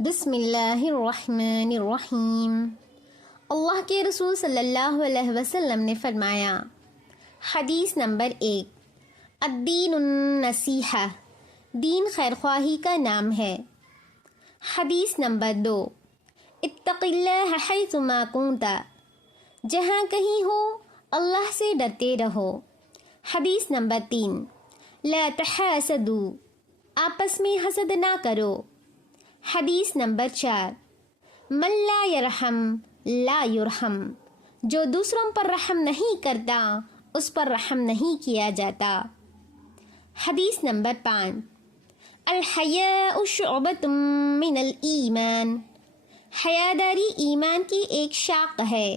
بسم اللہ الرحمن الرحیم۔ اللہ کے رسول صلی اللہ علیہ وسلم نے فرمایا، حدیث نمبر 1، الدین النصیحہ، دین خیرخواہی کا نام ہے۔ حدیث نمبر 2، اتق اللہ حیث ما کنت، جہاں کہیں ہو اللہ سے ڈرتے رہو۔ حدیث نمبر 3، لا تحاسدوا، آپس میں حسد نہ کرو۔ حدیث نمبر 4، من لا یرحم لا یرحم، جو دوسروں پر رحم نہیں کرتا اس پر رحم نہیں کیا جاتا۔ حدیث نمبر 5، الحیاء شعبۃ من الایمان، حیاداری ایمان کی ایک شاخ ہے۔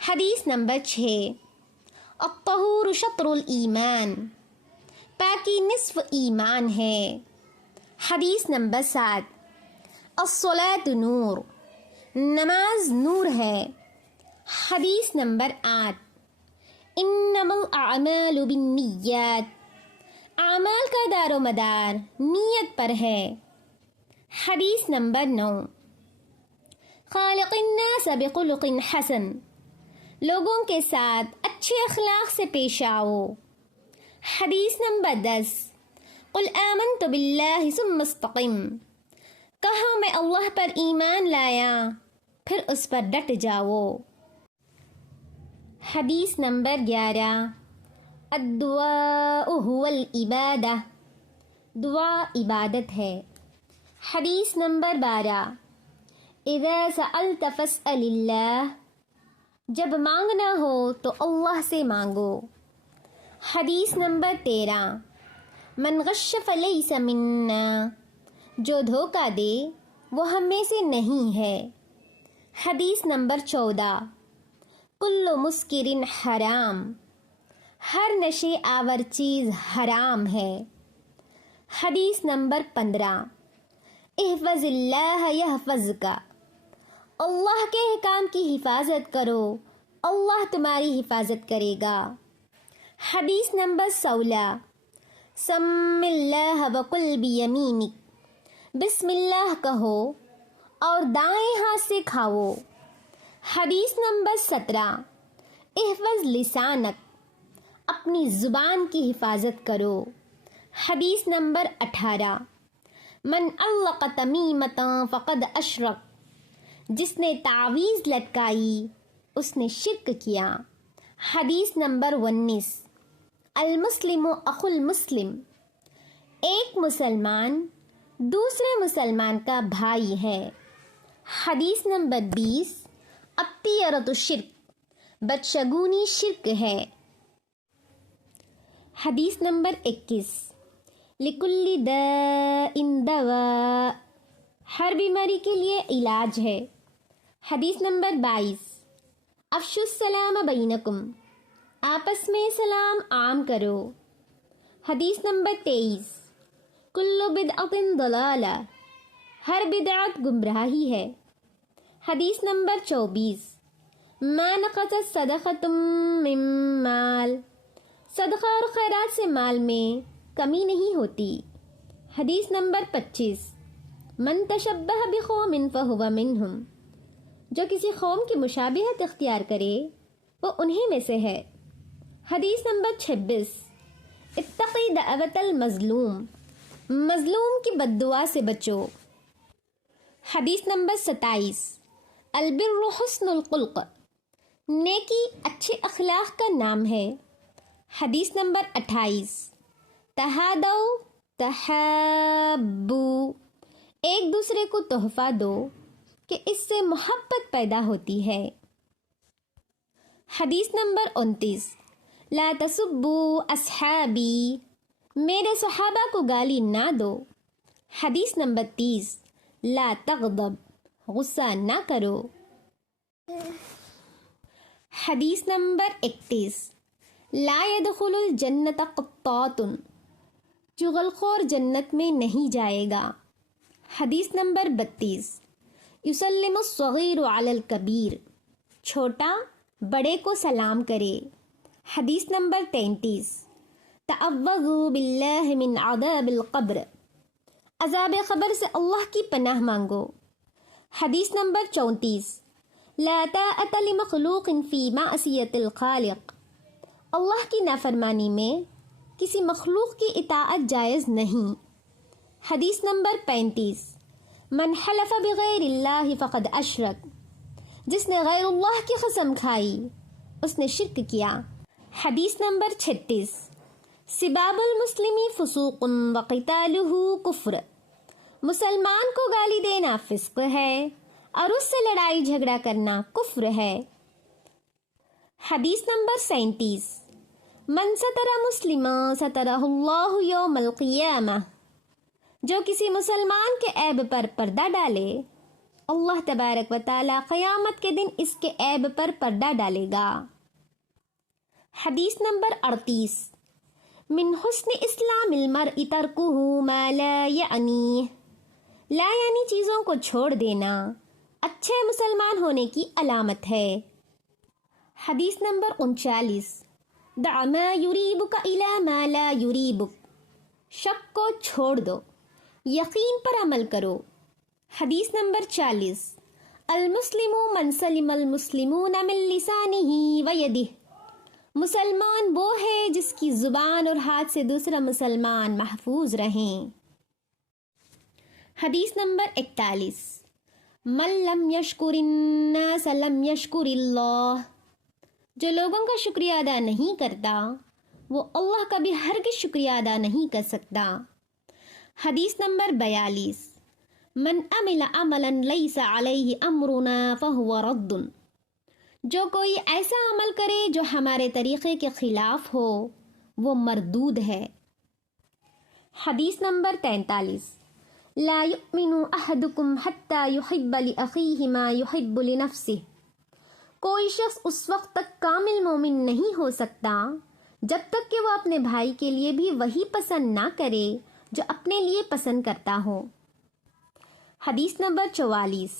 حدیث نمبر 6، الطہور شطر الایمان، پاکی نصف ایمان ہے۔ حدیث نمبر 7، الصلاۃ نور، نماز نور ہے۔ حدیث نمبر 8، انما الاعمال بالنیات، اعمال کا دار و مدار نیت پر ہے۔ حدیث نمبر 9، خالق الناس بخلق حسن، لوگوں کے ساتھ اچھے اخلاق سے پیش آؤ۔ حدیث نمبر 10، قل آمنت باللہ ثم استقم، کہو میں اللہ پر ایمان لایا پھر اس پر ڈٹ جاؤ۔ حدیث نمبر 11، الدعاء هو العبادہ، دعا عبادت ہے۔ حدیث نمبر 12، اذا سألت فاسأل اللہ، جب مانگنا ہو تو اللہ سے مانگو۔ حدیث نمبر 13، من غش فلیس منا، جو دھوکہ دے وہ ہم میں سے نہیں ہے۔ حدیث نمبر 14، کل مسکر حرام، ہر نشے آور چیز حرام ہے۔ حدیث نمبر 15، احفظ اللہ یحفظک، اللہ کے احکام کی حفاظت کرو اللہ تمہاری حفاظت کرے گا۔ حدیث نمبر 16، سم اللہ وکل بیمینک، بسم اللہ کہو اور دائیں ہاتھ سے کھاؤ۔ حدیث نمبر 17، احفظ لسانک، اپنی زبان کی حفاظت کرو۔ حدیث نمبر 18، من علق تمیمۃ فقد اشرک، جس نے تعویذ لٹکائی اس نے شرک کیا۔ حدیث نمبر 19، المسلم اخو المسلم، ایک مسلمان دوسرے مسلمان کا بھائی ہے۔ حدیث نمبر 20، الطیرۃ شرک، بدشگونی شرک ہے۔ حدیث نمبر 21، لکل داء دواء، ہر بیماری کے لیے علاج ہے۔ حدیث نمبر 22، افشوا السلام بینکم، آپس میں سلام عام کرو۔ حدیث نمبر 23، کل بدعۃ ضلالہ، ہر بدعت گمراہی ہے۔ حدیث نمبر 24، ما نقصت صدقۃ من مال، صدقہ اور خیرات سے مال میں کمی نہیں ہوتی۔ حدیث نمبر 25، من تشبہ بقوم فہو منہم، جو کسی قوم کی مشابہت اختیار کرے وہ انہی میں سے ہے۔ حدیث نمبر 26، اتقی دعوت المظلوم، مظلوم کی بد دعا سے بچو۔ حدیث نمبر 27، البر حسن الخلق، نیکی اچھے اخلاق کا نام ہے۔ حدیث نمبر 28، تہادو تحابو، ایک دوسرے کو تحفہ دو کہ اس سے محبت پیدا ہوتی ہے۔ حدیث نمبر 29، لا تسبوا اصحابی، میرے صحابہ کو گالی نہ دو۔ حدیث نمبر 30، لا تغضب، غصہ نہ کرو۔ حدیث نمبر 31، لا يدخل الجنت قطات، چغل خور جنت میں نہیں جائے گا۔ حدیث نمبر 32، یسلم الصغیر علی الکبیر، چھوٹا بڑے کو سلام کرے۔ حدیث نمبر 33، تعوذوا باللہ من عذاب القبر، عذاب قبر سے اللہ کی پناہ مانگو۔ حدیث نمبر 34، لا طاعۃ لمخلوق فی معصیۃ الخالق، اللہ کی نافرمانی میں کسی مخلوق کی اطاعت جائز نہیں۔ حدیث نمبر 35، من حلف بغیر اللہ فقد اشرک، جس نے غیر اللہ کی قسم کھائی اس نے شرک کیا۔ حدیث نمبر 36، سباب المسلم فسوق وقتالہ کفر، مسلمان کو گالی دینا فسق ہے اور اس سے لڑائی جھگڑا کرنا کفر ہے۔ حدیث نمبر 37، من ستر مسلما سترہ اللہ یوم القیامہ، جو کسی مسلمان کے عیب پر پردہ ڈالے اللہ تبارک و تعالی قیامت کے دن اس کے عیب پر پردہ ڈالے گا۔ حدیث نمبر 38، من حسن اسلام المرء ترکہ ما لا یعنیہ، لا یعنی چیزوں کو چھوڑ دینا اچھے مسلمان ہونے کی علامت ہے۔ حدیث نمبر 39، دع ما یریبک الی ما لا یریبک، شک کو چھوڑ دو یقین پر عمل کرو۔ حدیث نمبر 40، المسلم من سلم المسلمون من لسانہ ویدہ، مسلمان وہ ہے جس کی زبان اور ہاتھ سے دوسرا مسلمان محفوظ رہیں۔ حدیث نمبر 41، من لم یشکر الناس لم یشکر اللہ، جو لوگوں کا شکریہ ادا نہیں کرتا وہ اللہ کا بھی ہرگز شکریہ ادا نہیں کر سکتا۔ حدیث نمبر 42، من عمل عملا لیس علیہ امرنا فہو رد، جو کوئی ایسا عمل کرے جو ہمارے طریقے کے خلاف ہو وہ مردود ہے۔ حدیث نمبر 43، لا یؤمن احدکم حتی یحب لأخیہ ما یحب لنفسہ، کوئی شخص اس وقت تک کامل مومن نہیں ہو سکتا جب تک کہ وہ اپنے بھائی کے لیے بھی وہی پسند نہ کرے جو اپنے لیے پسند کرتا ہو۔ حدیث نمبر 44،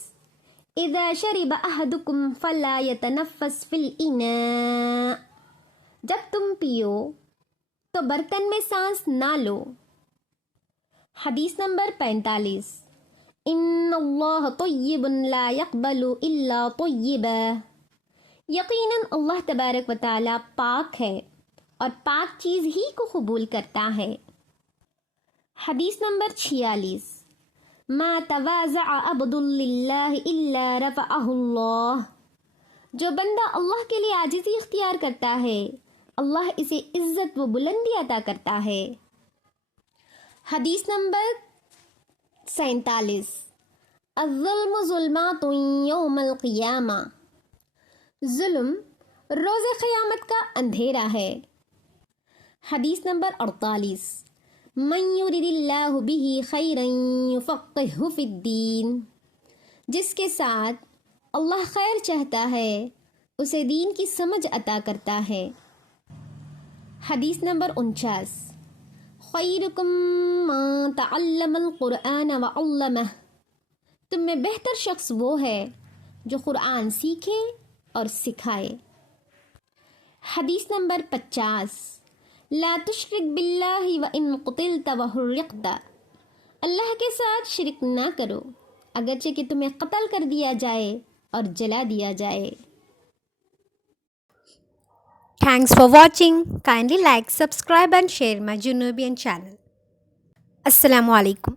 اذا شرب احدکم فلا يتنفس فی الاناء، جب تم پیو تو برتن میں سانس نہ لو۔ حدیث نمبر 45، ان اللہ طیب لا يقبل الا طیبا، یقیناً اللہ تبارک و تعالی پاک ہے اور پاک چیز ہی کو قبول کرتا ہے۔ حدیث نمبر 46، ما تواضع عبد للہ الا رفعہ اللہ، جو بندہ اللہ کے لیے عاجزی اختیار کرتا ہے اللہ اسے عزت و بلندی عطا کرتا ہے۔ حدیث نمبر 47، الظلم ظلمات یوم القیامہ، ظلم روز قیامت کا اندھیرا ہے۔ حدیث نمبر 48، من یرد اللہ بہ خیرا یفقہہ فی الدین، جس کے ساتھ اللہ خیر چاہتا ہے اسے دین کی سمجھ عطا کرتا ہے۔ حدیث نمبر 49، خیرکم من تعلم القرآن وعلمہ، تم میں بہتر شخص وہ ہے جو قرآن سیکھے اور سکھائے۔ حدیث نمبر 50، لا تشرک باللہ وان قتلت وحرقت، اللہ کے ساتھ شرک نہ کرو اگرچہ کہ تمہیں قتل کر دیا جائے اور جلا دیا جائے۔ Thanks for watching. Kindly like, subscribe and share my Junubian channel. Assalamu alaikum.